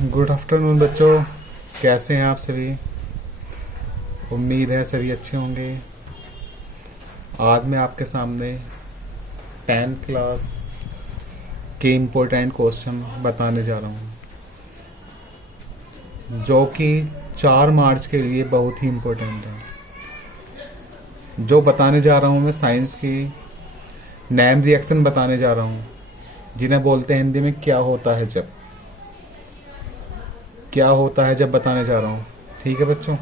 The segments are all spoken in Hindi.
गुड आफ्टरनून बच्चों, कैसे हैं आप सभी। उम्मीद है सभी अच्छे होंगे। आज मैं आपके सामने 10th क्लास के इम्पोर्टेंट क्वेश्चन बताने जा रहा हूँ, जो कि 4 मार्च के लिए बहुत ही इम्पोर्टेंट है। जो बताने जा रहा हूँ मैं साइंस की नैम रिएक्शन बताने जा रहा हूँ, जिन्हें बोलते हैं हिंदी में क्या होता है जब। क्या होता है जब बताने जा रहा हूँ, ठीक है बच्चों।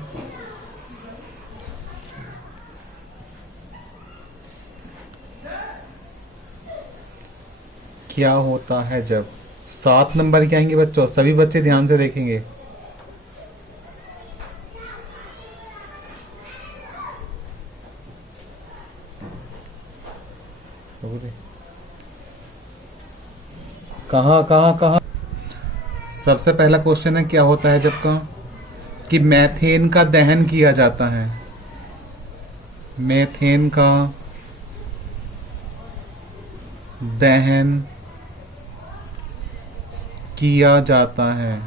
क्या होता है जब 7 नंबर के आएंगे बच्चों, सभी बच्चे ध्यान से देखेंगे। कहाँ कहाँ कहाँ। सबसे पहला क्वेश्चन है क्या होता है जब का, कि मैथेन का दहन किया जाता है। मैथेन का दहन किया जाता है।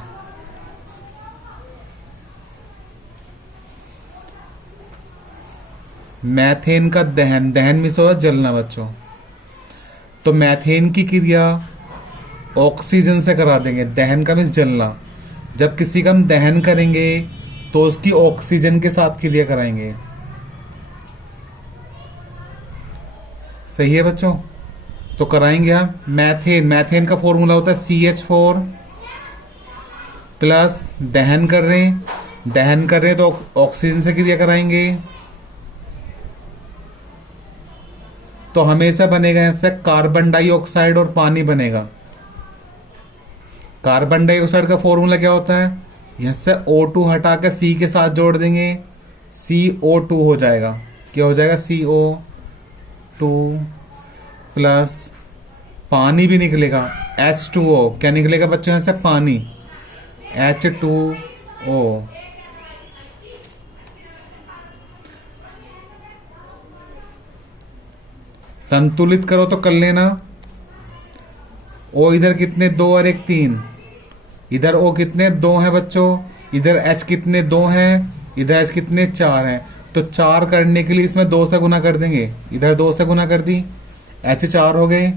मैथेन का दहन, दहन में से होगा जलना बच्चों। तो मैथेन की क्रिया ऑक्सीजन से करा देंगे। दहन का मीन्स जलना। जब किसी का हम दहन करेंगे तो उसकी ऑक्सीजन के साथ क्रिया कराएंगे। सही है बच्चों, तो कराएंगे हम। मैथेन, मैथेन का फॉर्मूला होता है CH4 प्लस दहन कर रहे हैं, दहन कर रहे हैं तो ऑक्सीजन से क्रिया कराएंगे, तो हमेशा बनेगा इससे कार्बन डाइऑक्साइड और पानी बनेगा। कार्बन डाइऑक्साइड का फॉर्मूला क्या होता है, यहां से O2 हटा के C के साथ जोड़ देंगे, CO2 हो जाएगा। क्या हो जाएगा, CO2 प्लस पानी भी निकलेगा, H2O। क्या निकलेगा बच्चों यहां से, पानी, H2O। संतुलित करो तो कर लेना। O इधर कितने, 2 और 1 3। इधर O कितने, 2 हैं बच्चों। इधर H कितने, 2 हैं। इधर H कितने, 4 हैं। तो 4 करने के लिए इसमें 2 से गुना कर देंगे। इधर 2 से गुना कर दी, H 4 हो गए।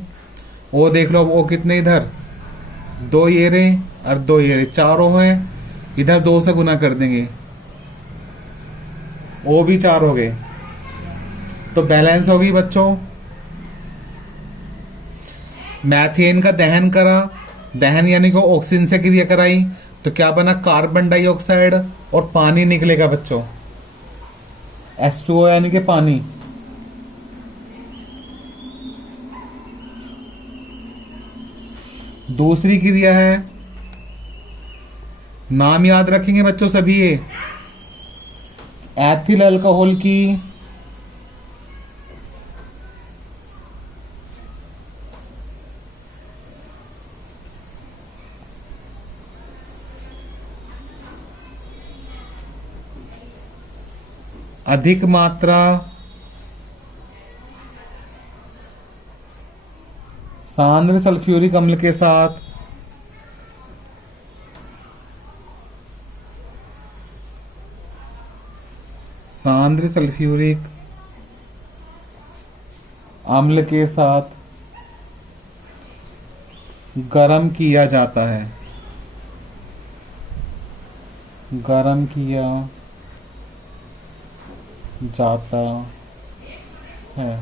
O देख लो, अब O कितने, इधर 2 ये रहे और 2 ये रहे, 4 O हैं। इधर 2 से गुना कर देंगे, O भी 4 हो गए। तो बैलेंस हो गई बच्चों। मैथेन का दहन करा, दहन यानी कि ऑक्सीजन से क्रिया कराई, तो क्या बना, कार्बन डाइऑक्साइड और पानी निकलेगा बच्चों, H2O यानी कि पानी। दूसरी क्रिया है, नाम याद रखेंगे बच्चों सभी, ये एथिल अल्कोहल की अधिक मात्रा सांद्र सल्फ्यूरिक अम्ल के साथ सांद्र सल्फ्यूरिक अम्ल के साथ गर्म किया जाता है। गर्म किया जाता है।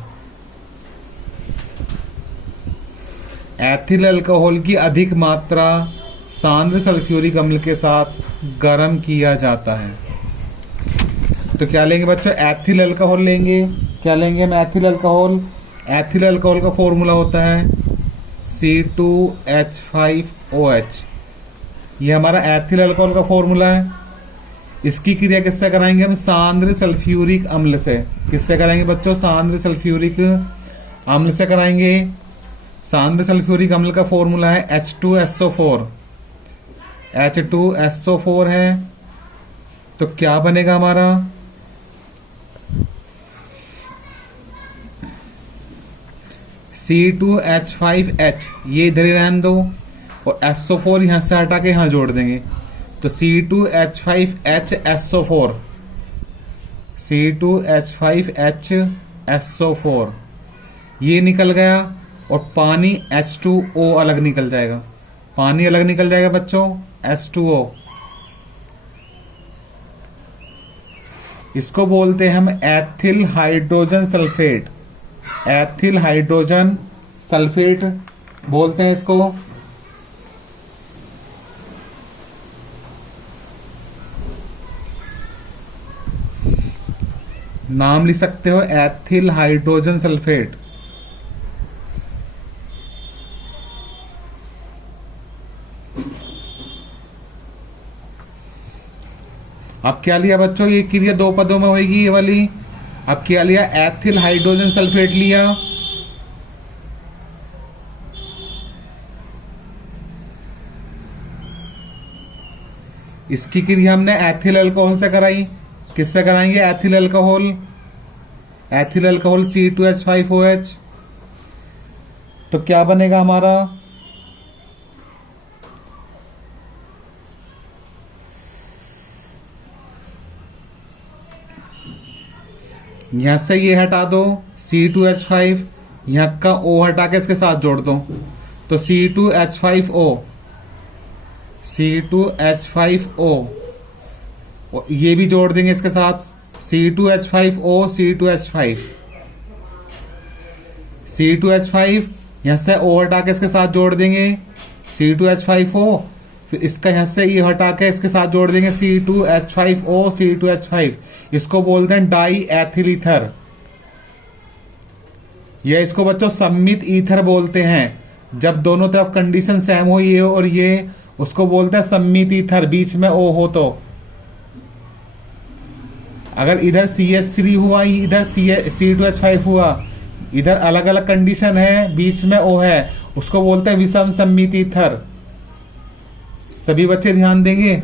एथिल अल्कोहल की अधिक मात्रा सांद्र सल्फ्यूरिक अम्ल के साथ गर्म किया जाता है। तो क्या लेंगे बच्चों, एथिल अल्कोहल लेंगे। क्या लेंगे हम, एथिल अल्कोहल। एथिल अल्कोहल का फॉर्मूला होता है C2H5OH। ये हमारा एथिल अल्कोहल का फॉर्मूला है। इसकी क्रिया किससे कराएंगे हम, सांद्र सल्फ्यूरिक अम्ल से। किससे कराएंगे बच्चों, सांद्र सल्फ्यूरिक अम्ल से कराएंगे। सांद्र सल्फ्यूरिक अम्ल का फॉर्मूला है H2SO4। H2SO4 है, तो क्या बनेगा हमारा, C2H5H। ये इधर ही रहने दो, और SO4 यहां से हटा के यहां जोड़ देंगे, तो C2H5HSO4, C2H5HSO4 ये निकल गया, और पानी H2O अलग निकल जाएगा, पानी अलग निकल जाएगा बच्चों, H2O। इसको बोलते हैं हम ethyl hydrogen sulphate, ethyl hydrogen sulphate बोलते हैं इसको। नाम लिख सकते हो एथिल हाइड्रोजन सल्फेट। अब क्या लिया बच्चों, ये क्रिया दो पदों में होगी ये वाली। अब क्या लिया, एथिल हाइड्रोजन सल्फेट लिया, इसकी क्रिया हमने एथिल अल्कोहल से कराई। किससे कराएंगे, ethyl alcohol, ethyl alcohol C2H5OH। तो क्या बनेगा हमारा, यहां से ये हटा दो C2H5, यहां का O हटा के इसके साथ जोड़ दो, तो C2H5O, C2H5O, ये भी जोड़ देंगे इसके साथ, C2H5O, C2H5, C2H5 यहां से O हटा के इसके साथ जोड़ देंगे C2H5O, फिर इसका यहां से ये हटा के इसके साथ जोड़ देंगे C2H5O, C2H5। इसको बोलते हैं डाई एथिल ईथर, या इसको बच्चों सम्मित ईथर बोलते हैं। जब दोनों तरफ कंडीशन सेम हो, ये और ये, उसको बोलते हैं सम्मित ईथर, बीच में O हो तो। अगर इधर CH3 हुआ, इधर C2H5 हुआ, इधर अलग अलग कंडीशन है, बीच में O है, उसको बोलते हैं विषम सम्मित ईथर। सभी बच्चे ध्यान देंगे।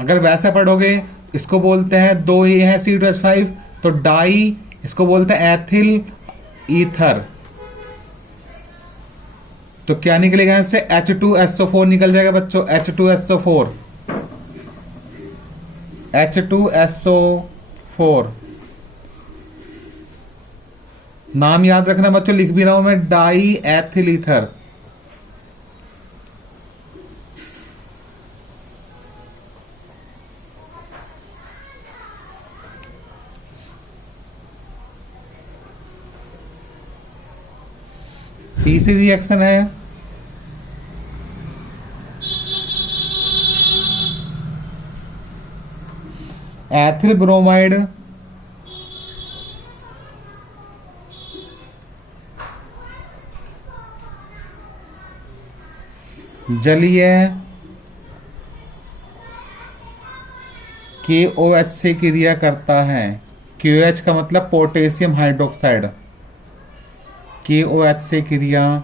अगर वैसे पढ़ोगे, इसको बोलते हैं, दो ये है C2H5, तो डाई, इसको बोलते हैं एथिल ईथर। तो क्या निकलेगा इससे, H2SO4 निकल जाएगा बच्चों, H2SO4, H2SO4। नाम याद रखना बच्चों, लिख भी रहा हूं मैं, डाई एथिल ईथर। तीसरी रिएक्शन है एथिल ब्रोमाइड जलीय KOH से क्रिया करता है। KOH का मतलब पोटेशियम हाइड्रोक्साइड, KOH से क्रिया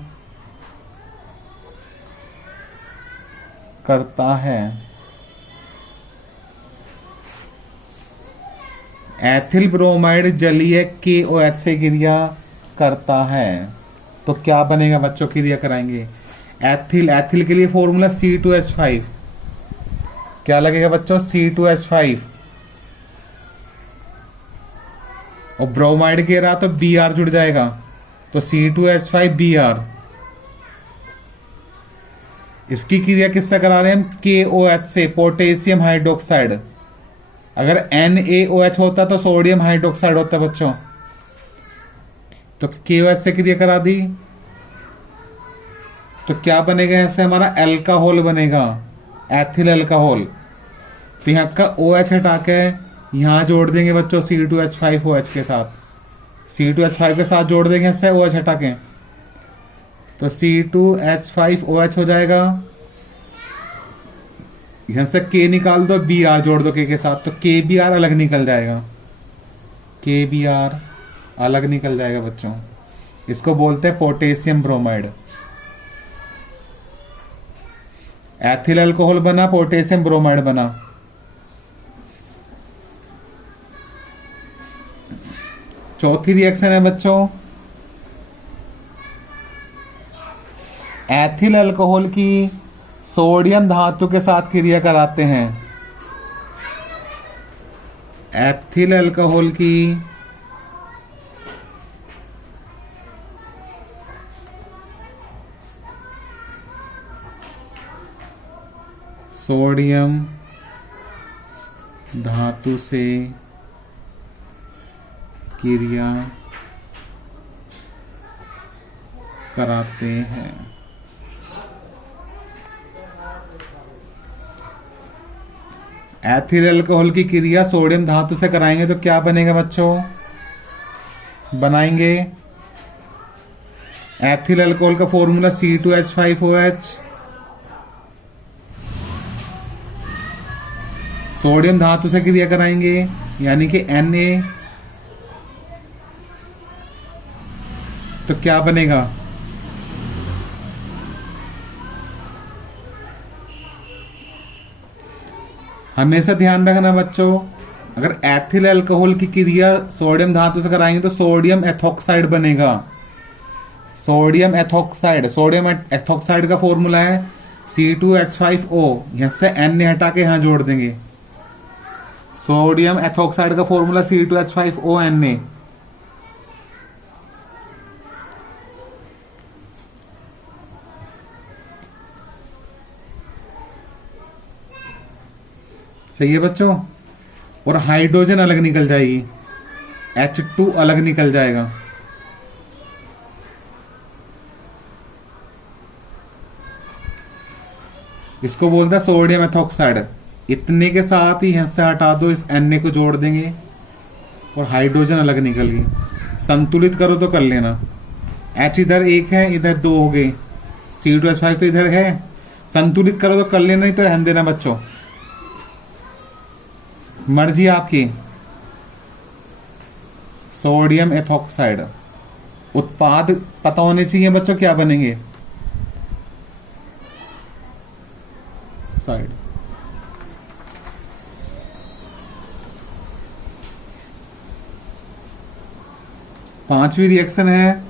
करता है। एथिल ब्रोमाइड जलीय KOH से क्रिया करता है, तो क्या बनेगा बच्चों, क्रिया कराएंगे। एथिल, एथिल के लिए फॉर्मूला C2H5, क्या लगेगा बच्चों, C2H5, और ब्रोमाइड के रहा तो Br जुड़ जाएगा, तो C2H5Br। इसकी क्रिया किससे करा रहे हैं हम, KOH से, पोटेशियम हाइड्रोक्साइड। अगर NaOH होता तो सोडियम हाइड्रोक्साइड होता बच्चों, तो KOH से क्रिया करा दी, तो क्या बनेगा, ऐसे हमारा अल्कोहल बनेगा, एथिल अल्कोहल। तो यहाँ का OH हटा के यहां जोड़ देंगे बच्चों C2H5OH के साथ, C2H5 के साथ जोड़ देंगे इससे OH हटा के, तो C2H5OH हो जाएगा। यहां से K निकाल दो, Br जोड़ दो K के साथ, तो KBr अलग निकल जाएगा, KBr अलग निकल जाएगा बच्चों। इसको बोलते हैं पोटेशियम ब्रोमाइड। एथिल अल्कोहल बना, पोटेशियम ब्रोमाइड बना। चौथी रिएक्शन है बच्चों एथिल अल्कोहल की सोडियम धातु के साथ क्रिया कराते हैं। एथिल अल्कोहल की सोडियम धातु से क्रिया कराते हैं। एथिल अल्कोहल की क्रिया सोडियम धातु से कराएंगे तो क्या बनेगा बच्चों? बनाएंगे एथिल अल्कोहल का फॉर्मूला C2H5OH। सोडियम धातु से क्रिया कराएंगे यानी कि Na, तो क्या बनेगा? हमेशा ध्यान रखना बच्चों, अगर एथिल अल्कोहल की क्रिया सोडियम धातु से कराएंगे तो सोडियम एथॉक्साइड बनेगा। सोडियम एथॉक्साइड, सोडियम एथॉक्साइड का फॉर्मूला है C2H5O। यहां से Na हटा के यहां जोड़ देंगे। सोडियम एथॉक्साइड का फॉर्मूला C2H5O Na। सही है बच्चों। और हाइड्रोजन अलग निकल जाएगी, H2 अलग निकल जाएगा। इसको बोलता है सोडियम एथॉक्साइड। इतने के साथ ही यहां से हटा दो, इस Na को जोड़ देंगे और हाइड्रोजन अलग निकल गई। संतुलित करो तो कर लेना। H इधर 1 है, इधर 2 हो गए। C2H5 तो इधर है, संतुलित करो तो कर लेना, नहीं तो रहने देना बच्चों, मर्जी आपकी। सोडियम एथॉक्साइड उत्पाद पता होने चाहिए बच्चों क्या बनेंगे। साइड पांचवी रिएक्शन है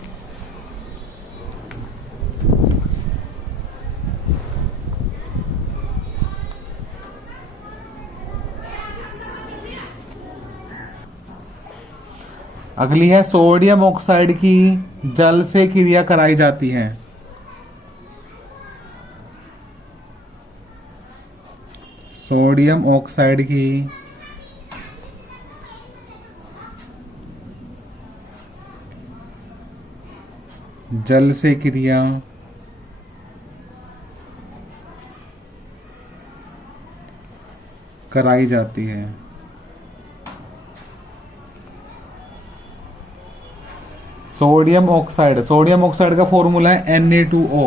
अगली है सोडियम ऑक्साइड की जल से क्रिया कराई जाती है। सोडियम ऑक्साइड की जल से क्रिया कराई जाती है। सोडियम ऑक्साइड का फॉर्मूला है Na2O।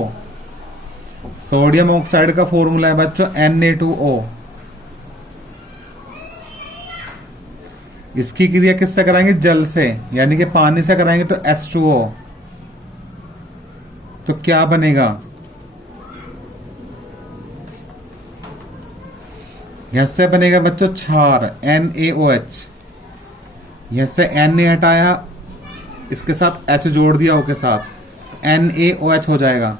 सोडियम ऑक्साइड का फॉर्मूला है बच्चों Na2O। इसकी क्रिया किससे कराएंगे? जल से, यानी कि पानी से कराएंगे तो H2O। तो क्या बनेगा? यहां से बनेगा बच्चों क्षार NaOH। यहां से Na हटाया, इसके साथ H जोड़ दिया, O के साथ NaOH हो जाएगा।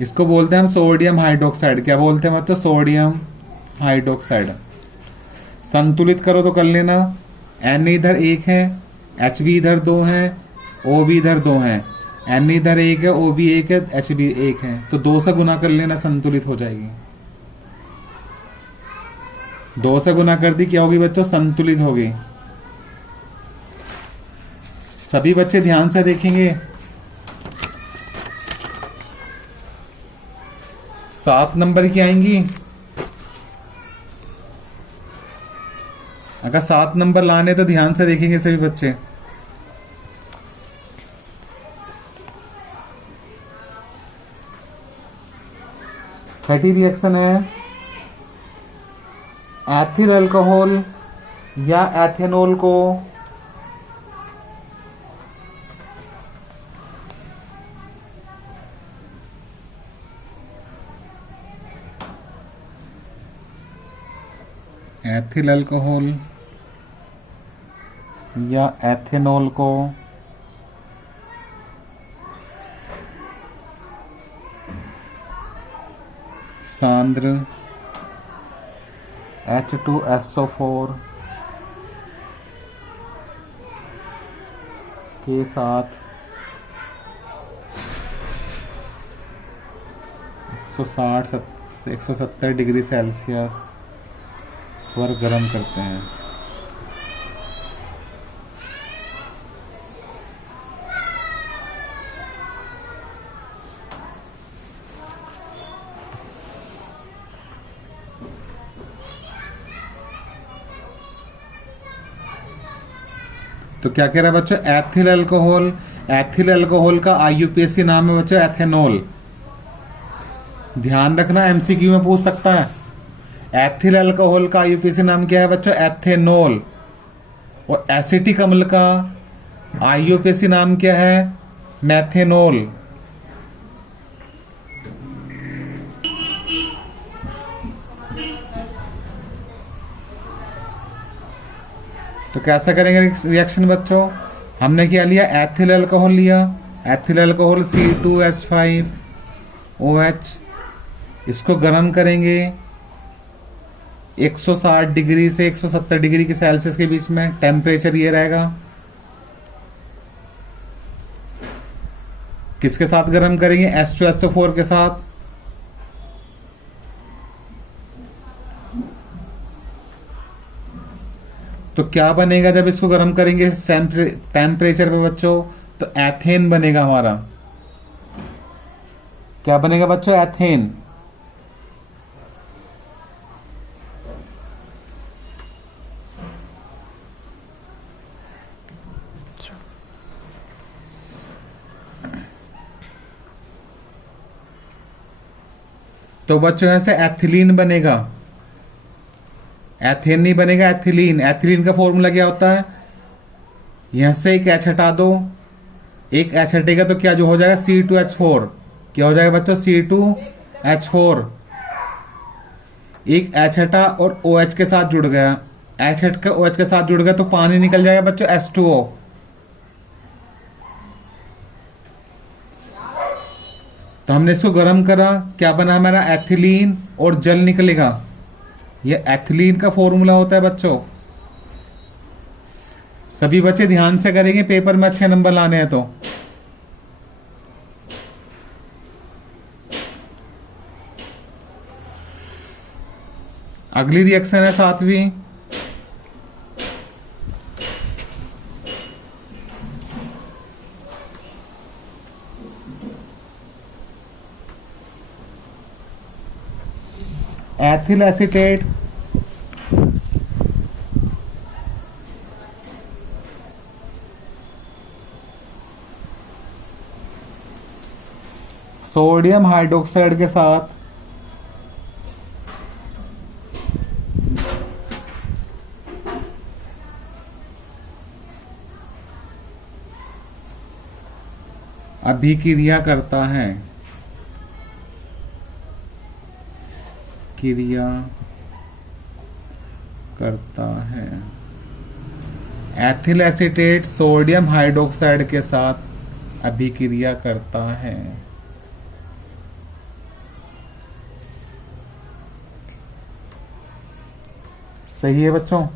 इसको बोलते हैं हम सोडियम हाइड्रोक्साइड। क्या बोलते हैं बच्चों? Sodium hydroxide. संतुलित करो तो कर लेना। Na इधर 1 है, H भी इधर 2 है, O भी इधर 2 है। Na इधर 1 है, O भी 1 है, H भी 1 है, तो 2 से गुना कर लेना, संतुलित हो जाएगी। 2 से गुना कर दी, क्या होगी बच्चों? संतुलित होगी। सभी बच्चे ध्यान से देखेंगे। 7 नंबर की आएंगी। अगर 7 नंबर लाने तो ध्यान से देखेंगे सभी बच्चे। छठी रिएक्शन है एथिल अल्कोहल या एथेनॉल को एथिल अल्कोहल या एथेनॉल को सांद्र H2SO4 के साथ 160 से 170 डिग्री सेल्सियस पर गर्म करते हैं। तो क्या कह रहा है बच्चों, एथिल अल्कोहल, एथिल अल्कोहल का आईयूपीएसी नाम है बच्चों एथेनॉल। ध्यान रखना, एमसीक्यू में पूछ सकता है। एथिल अल्कोहल का आईयूपीएसी नाम क्या है बच्चों, एथेनॉल। और एसिटिक अम्ल का आईयूपीएसी नाम क्या है, मेथेनॉल। तो कैसा करेंगे रिएक्शन बच्चों, हमने क्या लिया, एथिल अल्कोहल लिया, एथिल अल्कोहल C2H5OH, इसको गर्म करेंगे 160 डिग्री से 170 डिग्री के सेल्सियस के बीच में, टेम्परेचर ये रहेगा। किसके साथ गर्म करेंगे, H2SO4 के साथ। तो क्या बनेगा जब इसको गर्म करेंगे टेम्परेचर पे बच्चों, तो एथेन बनेगा हमारा। क्या बनेगा बच्चों, एथेन। तो बच्चों यहां से एथिलीन बनेगा, एथेन नहीं बनेगा, एथिलीन। एथिलीन का फॉर्मूला क्या होता है, यहां से एक H हटा दो, एक H हटेगा तो क्या जो हो जाएगा, C2H4। क्या हो जाएगा बच्चों, C2H4। एक H हटा और OH के साथ जुड़ गया, H हट के OH के साथ जुड़ गया तो पानी निकल जाएगा बच्चों, H2O। तो हमने इसको गर्म करा, क्या बना हमारा, एथिलीन, और जल निकलेगा। ये एथिलीन का फॉर्मूला होता है बच्चों। सभी बच्चे ध्यान से करेंगे, पेपर में अच्छे नंबर लाने हैं तो। अगली रिएक्शन है 7वीं, एथिल एसीटेट सोडियम हाइड्रोक्साइड के साथ अभिक्रिया करता है, क्रिया करता है। एथिल एसीटेट सोडियम हाइड्रोक्साइड के साथ अभिक्रिया करता है। सही है बच्चों।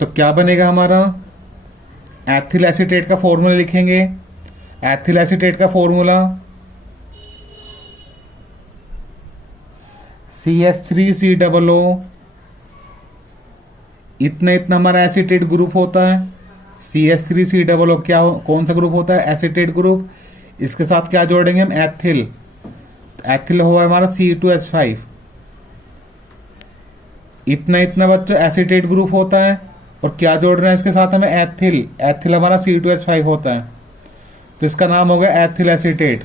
तो क्या बनेगा हमारा, एथिल एसीटेट का फॉर्मूला लिखेंगे। एथिल एसीटेट का फॉर्मूला CH3COO, इतना इतना हमारा एसीटेट ग्रुप होता है। CH3COO क्या कौन सा ग्रुप होता है, एसीटेट ग्रुप। इसके साथ क्या जोड़ेंगे हम, एथिल। एथिल हुआ हमारा C2H5। इतना इतना बच्चों एसीटेट ग्रुप होता है, और क्या जोड़ रहे हैं इसके साथ हमें, एथिल। एथिल हमारा C2H5 होता है, तो इसका नाम हो गया एथिल एसीटेट।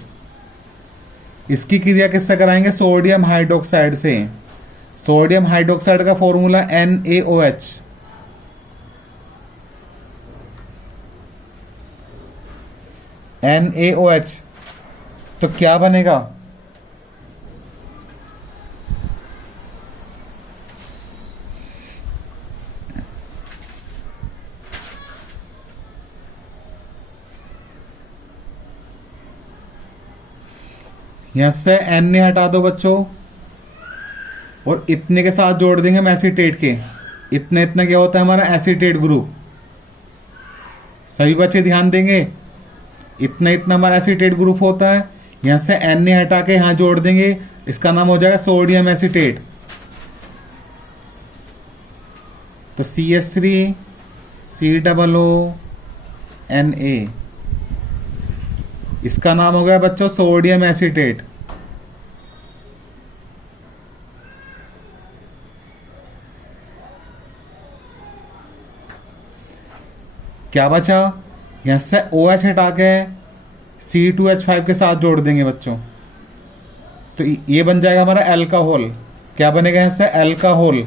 इसकी क्रिया किससे कराएंगे, सोडियम हाइड्रोक्साइड से। सोडियम हाइड्रोक्साइड का फॉर्मूला NaOH। NaOH, तो क्या बनेगा, यहां से Na हटा दो बच्चों, और इतने के साथ जोड़ देंगे हम एसीटेट के। इतना इतना क्या होता है हमारा एसीटेट ग्रुप। सभी बच्चे ध्यान देंगे, इतना इतना हमारा एसीटेट ग्रुप होता है। यहां से Na हटा के यहां जोड़ देंगे, इसका नाम हो जाएगा सोडियम एसीटेट। तो CH3 COO Na, इसका नाम हो गया बच्चों सोडियम एसीटेट। क्या बचा? यहां से OH हटा के C2H5 के साथ जोड़ देंगे बच्चों, तो ये बन जाएगा हमारा अल्कोहल। क्या बनेगा यहां से? अल्कोहल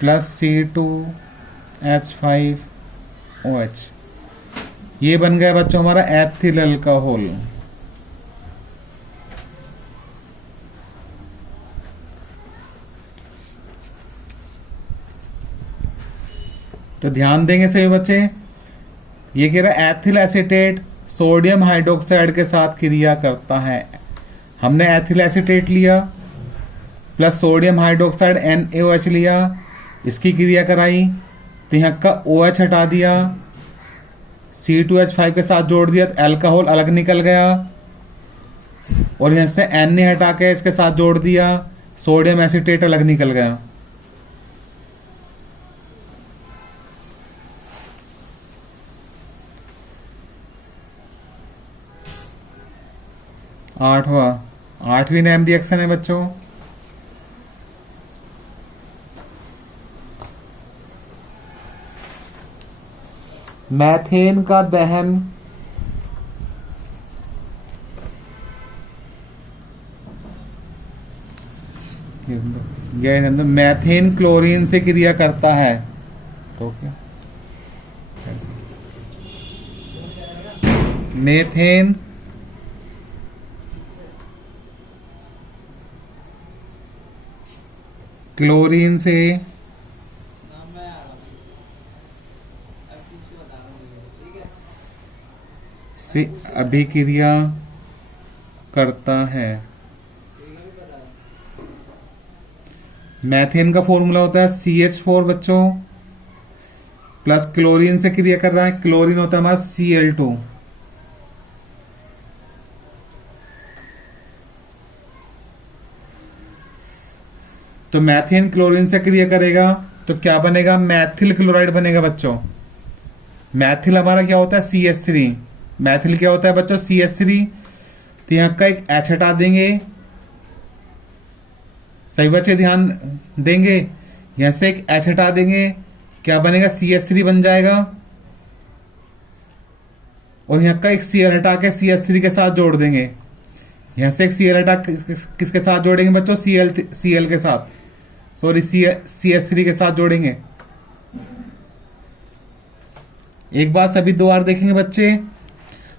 प्लस C2H5OH, ये बन गया बच्चों हमारा एथिल अल्कोहल। तो ध्यान देंगे सभी बच्चे, ये कह रहा है एथिल एसीटेट सोडियम हाइड्रोक्साइड के साथ क्रिया करता है। हमने एथिल एसीटेट लिया प्लस सोडियम हाइड्रोक्साइड NaOH लिया, इसकी क्रिया कराई, तो यहाँ का OH हटा दिया, C2H5 के साथ जोड़ दिया, तो अल्कोहल अलग निकल गया, और यहाँ से Na हटा के इसके साथ जोड़ दिया, सोडियम एसीटेट अलग निकल गया। आठवीं नेम रिएक्शन है बच्चों, मैथेन का दहन मैथेन क्लोरीन से क्रिया करता है। तो क्या मेथेन क्लोरीन से अभिक्रिया करता है। मैथेन का फॉर्मूला होता है CH4 बच्चों, प्लस क्लोरीन से क्रिया कर रहा है, क्लोरीन होता है हमारा Cl2। तो मैथेन क्लोरीन से क्रिया करेगा तो क्या बनेगा? मैथिल क्लोराइड बनेगा बच्चों। मैथिल हमारा क्या होता है? CH3। मैथिल क्या होता है बच्चों? CH3। तो यहां का एक H हटा देंगे, सही बच्चे ध्यान देंगे, यहां से एक H हटा देंगे, क्या बनेगा? CH3 बन जाएगा, और यहां का एक Cl हटा के CH3 के साथ जोड़ देंगे। यहां से एक Cl हटा किसके साथ जोड़ेंगे बच्चों? Cl के साथ, सॉरी CH3 के साथ जोड़ेंगे। एक बात सभी दो बार देखेंगे बच्चे,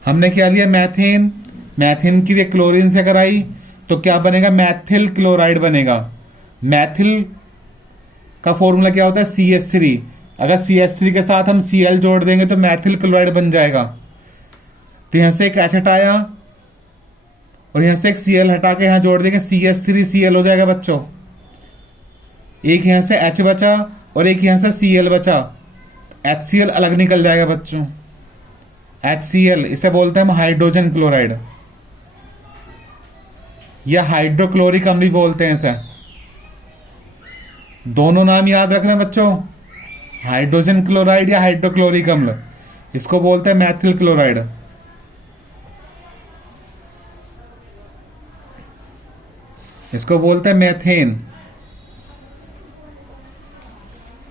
हमने क्या लिया? मैथेन। मैथेन की क्लोरीन से कराई तो क्या बनेगा? मैथिल क्लोराइड बनेगा। मैथिल का फॉर्मूला क्या होता है? CH3। अगर CH3 के साथ हम Cl जोड़ देंगे तो मैथिल क्लोराइड बन जाएगा। तो यहां से एक H हटाया, और यहां से एक Cl हटा के यहां जोड़ देंगे, CH3Cl हो जाएगा बच्चों। एक यहां से H बचा और एक यहां से Cl बचा, HCl अलग निकल जाएगा बच्चों। HCl इसे बोलते हैं हम हाइड्रोजन क्लोराइड, या हाइड्रोक्लोरिक अम्ल भी बोलते हैं इसे। दोनों नाम याद रखना बच्चों, हाइड्रोजन क्लोराइड या हाइड्रोक्लोरिक अम्ल, इसको बोलते हैं मैथिल क्लोराइड। इसको बोलते हैं मैथेन।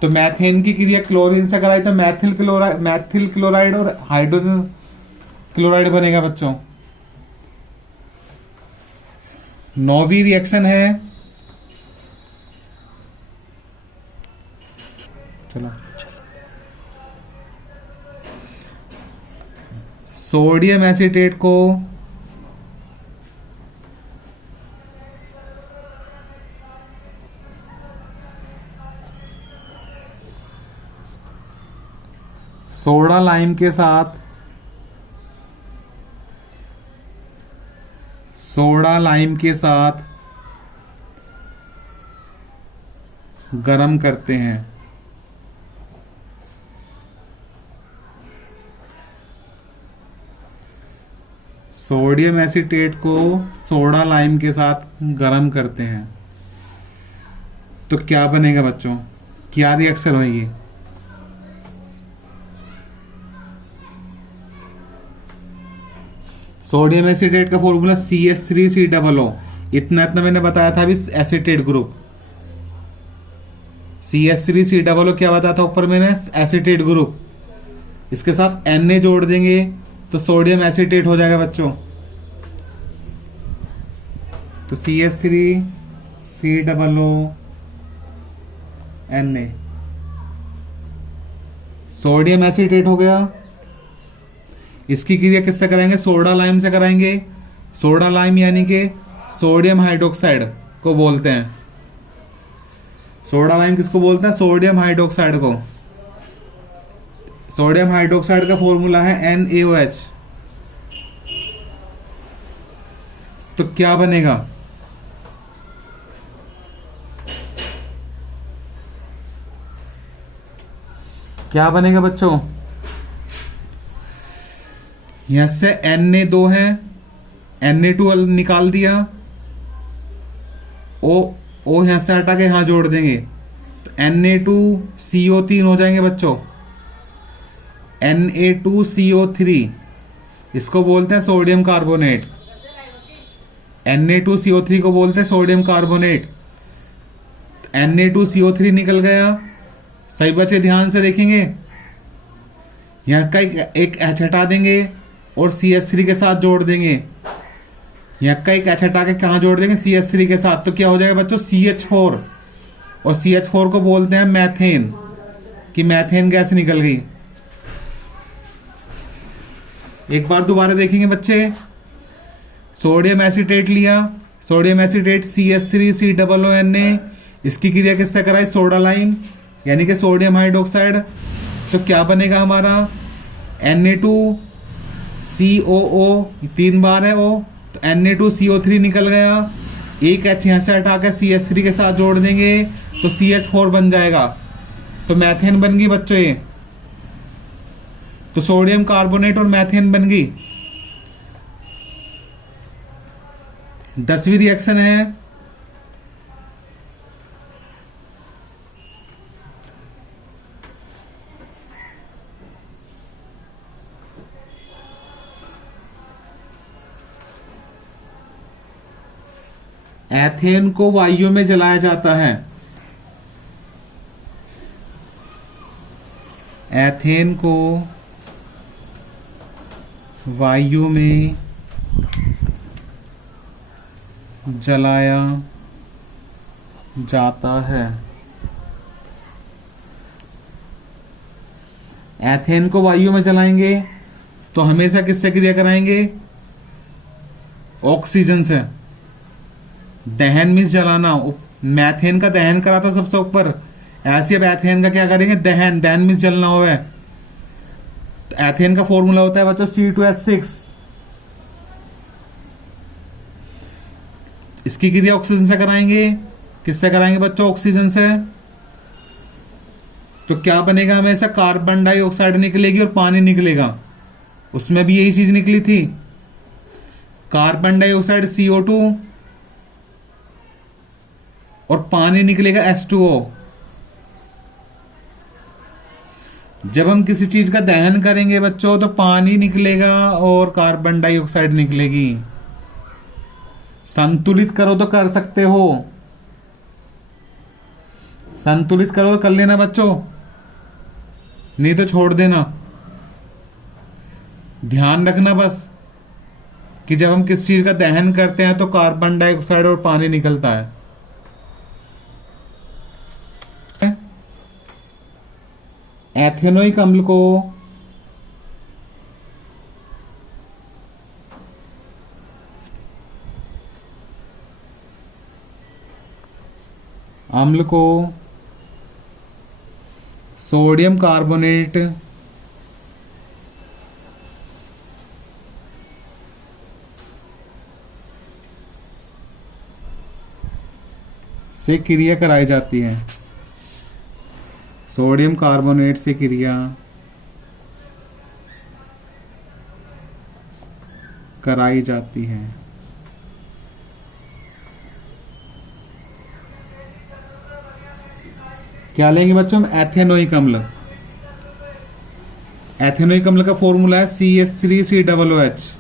तो मैथेन की क्रिया क्लोरीन से कराई तो मैथिल क्लोराइड और हाइड्रोजन क्लोराइड बनेगा बच्चों। 9वीं रिएक्शन है, चलो, सोडियम एसीटेट को सोडा लाइम के साथ सोडा लाइम के साथ गरम करते हैं। सोडियम एसीटेट को सोडा लाइम के साथ गरम करते हैं तो क्या बनेगा बच्चों, क्या रिएक्शन होगी? सोडियम एसीटेट का फॉर्मूला CH3COO, इतना इतना मैंने बताया था अभी एसीटेट ग्रुप। CH3COO क्या बताया था ऊपर मैंने, एसीटेट ग्रुप। इसके साथ Na जोड़ देंगे तो सोडियम एसीटेट हो जाएगा बच्चों। तो CH3COO Na सोडियम एसीटेट हो गया। इसकी क्रिया किससे कराएंगे? सोडा लाइम से कराएंगे। सोडा लाइम यानी कि सोडियम हाइड्रोक्साइड को बोलते हैं। सोडा लाइम किसको बोलते हैं? सोडियम हाइड्रोक्साइड को। सोडियम हाइड्रोक्साइड का फॉर्मूला है NaOH। तो क्या बनेगा? क्या बनेगा बच्चों? यहां से Na2 है, Na2 निकाल दिया, O यहां से हटा के यहां जोड़ देंगे तो Na2CO3 हो जाएंगे बच्चों। Na2CO3 इसको बोलते हैं सोडियम कार्बोनेट। Na2CO3 को बोलते हैं सोडियम कार्बोनेट। Na2CO3 निकल गया। सही बच्चे ध्यान से देखेंगे, यहां का एक H हटा देंगे और CH3 के साथ जोड़ देंगे। यहाँ का एक H हटा के कहाँ जोड़ देंगे? CH3 के साथ। तो क्या हो जाएगा बच्चों? CH4। और CH4 को बोलते हैं मैथेन, कि मैथेन गैस निकल गई। एक बार दोबारा देखेंगे बच्चे, सोडियम एसीटेट लिया, सोडियम एसीटेट CH3COONA, इसकी क्रिया किससे कराई? सोडा लाइम यानी कि सोडियम हाइड्रोक्साइड। तो क्या बनेगा हमारा? Na2CO, 3 बार है O, तो Na2CO3 निकल गया। एक H यहां से हटा कर CH3 के साथ जोड़ देंगे तो CH4 बन जाएगा। तो मैथेन बन गई बच्चों ये। तो सोडियम कार्बोनेट और मैथेन बन गई। 10वीं रिएक्शन है एथेन को वायु में जलाया जाता है। एथेन को वायु में जलाया जाता है। एथेन को वायु में जलाएंगे तो हमेशा किससे क्रिया कराएंगे? ऑक्सीजन से। दहन मीन्स जलाना। मैथेन का दहन करा था सबसे ऊपर, ऐसे अब एथेन का क्या करेंगे? दहन। दहन मीन्स जलना हुआ है। तो एथेन का फॉर्मूला होता है बच्चों C2H6। इसकी क्रिया ऑक्सीजन से कराएंगे। किससे कराएंगे बच्चों? ऑक्सीजन से। तो क्या बनेगा? हमेशा कार्बन डाइऑक्साइड निकलेगी और पानी निकलेगा। उसमें भी यही चीज निकली थी, कार्बन डाइऑक्साइड CO2 और पानी निकलेगा H2O। जब हम किसी चीज का दहन करेंगे बच्चों तो पानी निकलेगा और कार्बन डाइऑक्साइड निकलेगी। संतुलित करो तो कर सकते हो, संतुलित करो कर लेना बच्चों, नहीं तो छोड़ देना। ध्यान रखना बस कि जब हम किस चीज का दहन करते हैं तो कार्बन डाइऑक्साइड और पानी निकलता है। एथेनोइक अम्ल को सोडियम कार्बोनेट से क्रिया कराई जाती है। सोडियम कार्बोनेट से क्रिया कराई जाती है। क्या लेंगे बच्चों हम? एथेनोइक अम्ल। एथेनोइक अम्ल का फॉर्मूला है CH3COOH।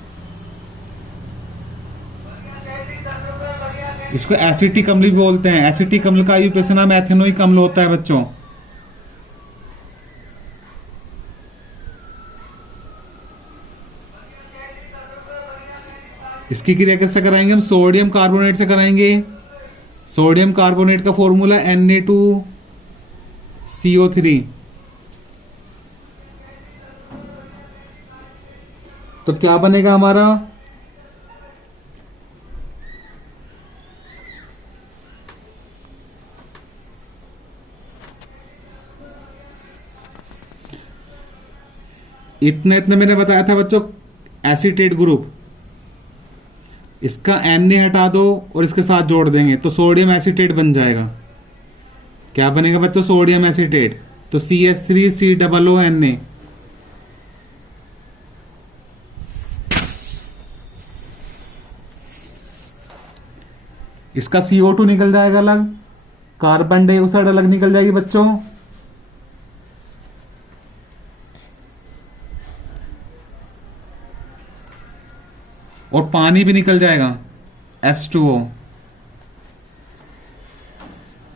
इसको एसिटिक अम्ल भी बोलते हैं। एसिटिक अम्ल का आयुपेश नाम एथेनोइक अम्ल होता है बच्चों। इसकी क्रिया किससे कराएंगे हम? सोडियम कार्बोनेट से कराएंगे। सोडियम कार्बोनेट का फॉर्मूला Na2CO3। तो क्या बनेगा हमारा? इतने इतने मैंने बताया था बच्चों, एसीटेट ग्रुप। इसका Na हटा दो और इसके साथ जोड़ देंगे तो सोडियम एसीटेट बन जाएगा। क्या बनेगा बच्चों? Sodium acetate. तो CH3COONA। इसका CO2 निकल जाएगा अलग, कार्बन डाइऑक्साइड अलग निकल जाएगी बच्चों। और पानी भी निकल जाएगा, H2O।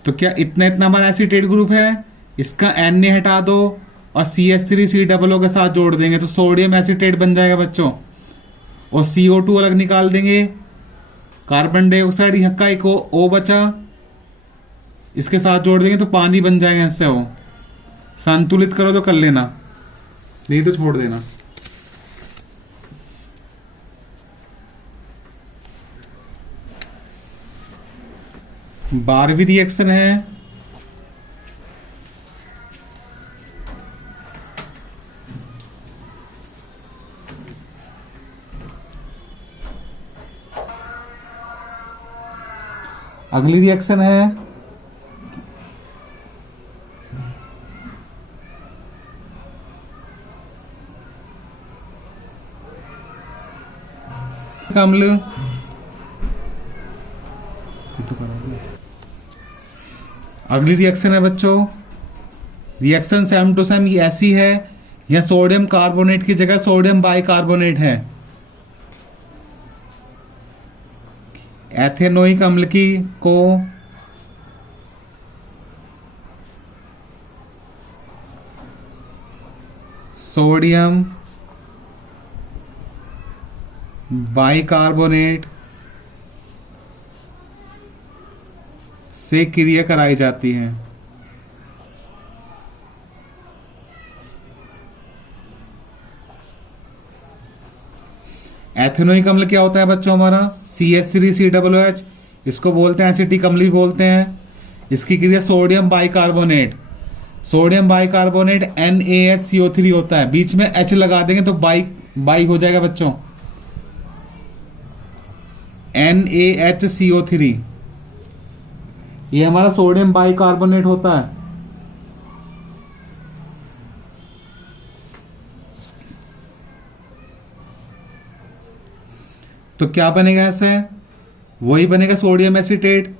तो क्या इतना इतना हमारा एसीटेट ग्रुप है? इसका Na हटा दो और CH3COO के साथ जोड़ देंगे तो सोडियम एसीटेट बन जाएगा बच्चों। और CO2 अलग निकाल देंगे, कार्बन डाइऑक्साइड यहाँ का एक O बचा, इसके साथ जोड़ देंगे तो पानी बन जाएगा इससे। वो संतुलित करो तो कर लेना, नहीं तो छोड़ देना। बारहवीं रिएक्शन है अगली रिएक्शन है अम्ल। अगली रिएक्शन है बच्चों, रिएक्शन सेम टू सेम ये ऐसी है। यह सोडियम कार्बोनेट की जगह सोडियम बाइकार्बोनेट है। एथेनोइक अम्ल की को सोडियम बाइकार्बोनेट से क्रिया कराई जाती है। एथेनोइक अम्ल क्या होता है बच्चों हमारा? CH3COOH। इसको बोलते हैं एसिटिक अम्ल भी बोलते हैं। इसकी क्रिया sodium bicarbonate, sodium bicarbonate NaHCO3 होता है। बीच में H लगा देंगे तो बाई हो जाएगा बच्चों, NaHCO3। ये हमारा सोडियम बाइकार्बोनेट होता है। तो क्या बनेगा ऐसे? वही बनेगा सोडियम एसीटेट।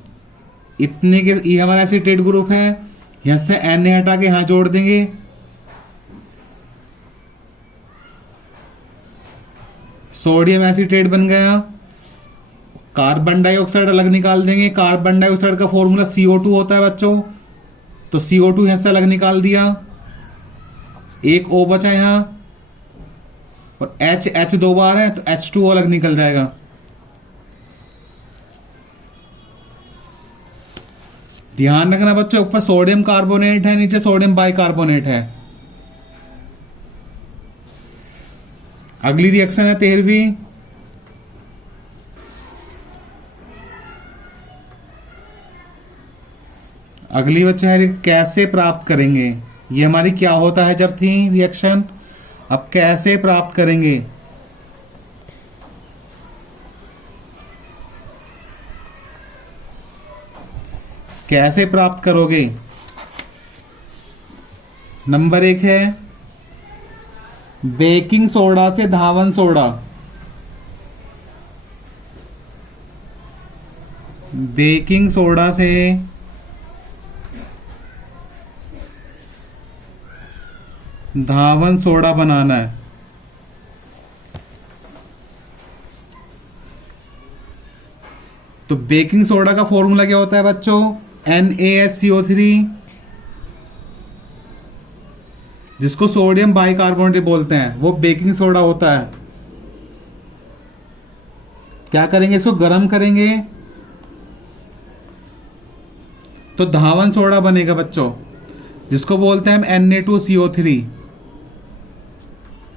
इतने के ये हमारा एसीटेट ग्रुप है, यहां से Na हटा के यहां जोड़ देंगे, सोडियम एसीटेट बन गया। कार्बन डाइऑक्साइड अलग निकाल देंगे। कार्बन डाइऑक्साइड का फॉर्मूला CO2 होता है बच्चों, तो CO2 यहां से अलग निकाल दिया, एक O बचा यहां, और H दो बार है तो H2O अलग निकल जाएगा। ध्यान रखना बच्चों, ऊपर सोडियम कार्बोनेट है, नीचे सोडियम बाइकार्बोनेट है। अगली रिएक्शन है 13वीं। अगली बच्चे है कैसे प्राप्त करेंगे। ये हमारी क्या होता है जब थी रिएक्शन, अब कैसे प्राप्त करेंगे। कैसे प्राप्त करोगे? नंबर 1 है बेकिंग सोडा से धावन सोडा। बेकिंग सोडा से धावन सोडा बनाना है। तो बेकिंग सोडा का फॉर्मूला क्या होता है बच्चों? NaHCO3, जिसको सोडियम बाइकार्बोनेट बोलते हैं, वो बेकिंग सोडा होता है। क्या करेंगे? इसको गर्म करेंगे तो धावन सोडा बनेगा बच्चों, जिसको बोलते हैं हम Na2CO3।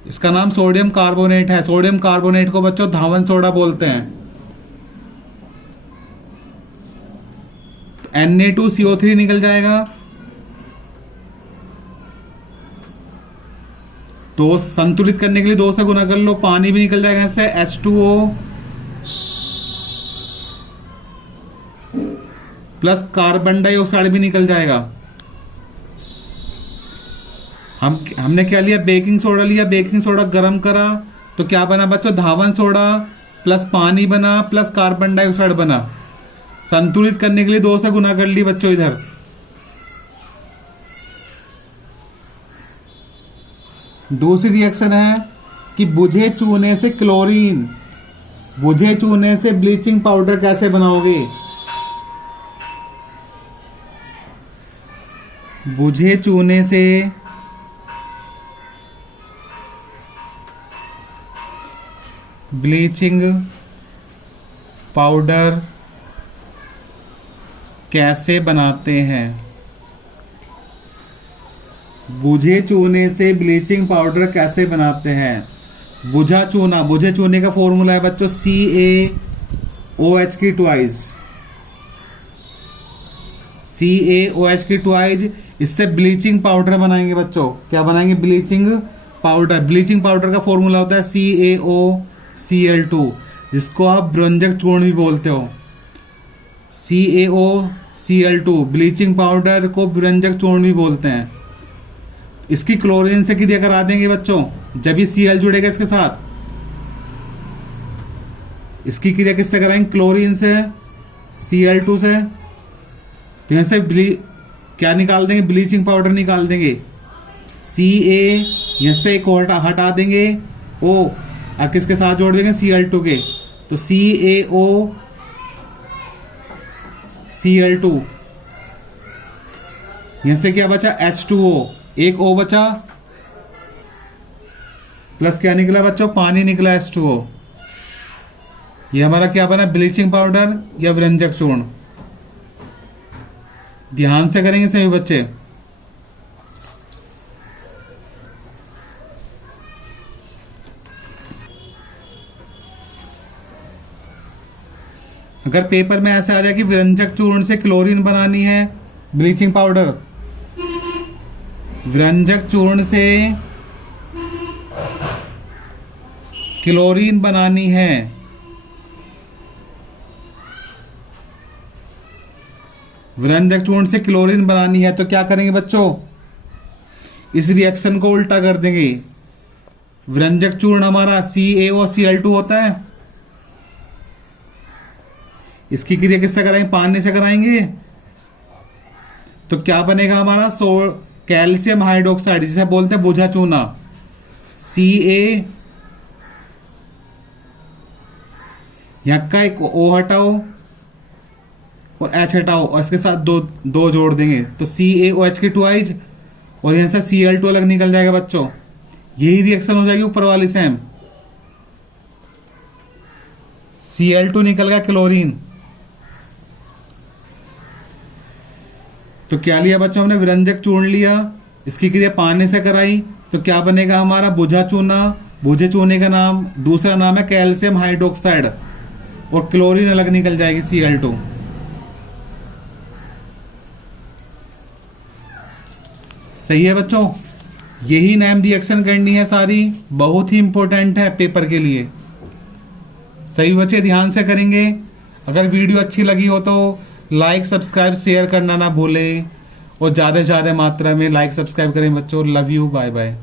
इसका नाम सोडियम कार्बोनेट है। सोडियम कार्बोनेट को बच्चों धावन सोडा बोलते हैं। Na2CO3 निकल जाएगा तो संतुलित करने के लिए 2 से गुना कर लो, पानी भी निकल जाएगा इससे, H2O प्लस कार्बन डाइऑक्साइड भी निकल जाएगा। हमने क्या लिया? बेकिंग सोडा लिया। बेकिंग सोडा गर्म करा तो क्या बना बच्चों? धावन सोडा प्लस पानी बना प्लस कार्बन डाइऑक्साइड बना। संतुलित करने के लिए 2 से गुना कर ली बच्चों इधर। दूसरी रिएक्शन है कि बुझे चूने से क्लोरीन, बुझे चूने से ब्लीचिंग पाउडर कैसे बनाओगे? बुझे चूने से ब्लीचिंग पाउडर कैसे बनाते हैं? बुझे चूने से ब्लीचिंग पाउडर कैसे बनाते हैं? बुझा चूना, बुझे चूने का फॉर्मूला है बच्चों CaOH की ट्वाइस, CaOH की ट्वाइस। इससे ब्लीचिंग पाउडर बनाएंगे बच्चों। क्या बनाएंगे? Bleaching powder. ब्लीचिंग पाउडर का फॉर्मूला होता है CaOCl2, जिसको आप ब्रंजक चूर्ण भी बोलते हो। CaOCl2 ब्लीचिंग पाउडर को ब्रंजक चूर्ण भी बोलते हैं। इसकी क्लोरीन से क्रिया करा देंगे बच्चों, जब भी Cl जुड़ेगा इसके साथ। इसकी क्रिया किससे कराएंगे? क्लोरीन से, Cl2 से। तो यहां से क्या निकाल देंगे? ब्लीचिंग पाउडर निकाल देंगे। Ca यहां से एक हटा देंगे, O और किसके साथ जोड़ देंगे? Cl2 के। तो CaOCl2। यहां से क्या बचा? H2O, एक O बचा, प्लस क्या निकला बच्चों? पानी निकला, H2O। ये हमारा क्या बना? ब्लीचिंग पाउडर या व्यंजक चूर्ण। ध्यान से करेंगे सभी बच्चे। अगर पेपर में ऐसा आ जाए कि व्यंजक चूर्ण से क्लोरीन बनानी है, ब्लीचिंग पाउडर, व्यंजक चूर्ण से क्लोरीन बनानी है, व्यंजक चूर्ण से क्लोरीन बनानी है, तो क्या करेंगे बच्चों? इस रिएक्शन को उल्टा कर देंगे। व्यंजक चूर्ण हमारा CaOCl2 होता है, इसकी क्रिया किससे कराएंगे? पानी से कराएंगे। तो क्या बनेगा हमारा? कैल्शियम हाइड्रोक्साइड, जिसे बोलते हैं बुझा चूना। Ca, यहां का एक O हटाओ और H हटाओ और इसके साथ दो जोड़ देंगे, तो CaOH की ट्वाइस, और यहां से Cl2 अलग निकल जाएगा बच्चों। यही रिएक्शन हो जाएगी ऊपर वाली सेम। Cl2 निकल गया क्लोरीन। तो क्या लिया बच्चों हमने? व्यंजक चूर्ण लिया, इसकी क्रिया पानी से कराई, तो क्या बनेगा हमारा? बुझा चूना। बुझे चूने का नाम, दूसरा नाम है कैल्शियम हाइड्रोक्साइड, और क्लोरीन अलग निकल जाएगी Cl2। सही है बच्चों? यही नेम रिएक्शन करनी है सारी, बहुत ही इंपॉर्टेंट है पेपर के लिए। सही बच्चे ध्यान से करेंगे। अगर वीडियो अच्छी लगी हो तो लाइक सब्सक्राइब शेयर करना ना भूलें और ज़्यादा से ज़्यादा मात्रा में लाइक सब्सक्राइब करें बच्चों। Love you, bye bye.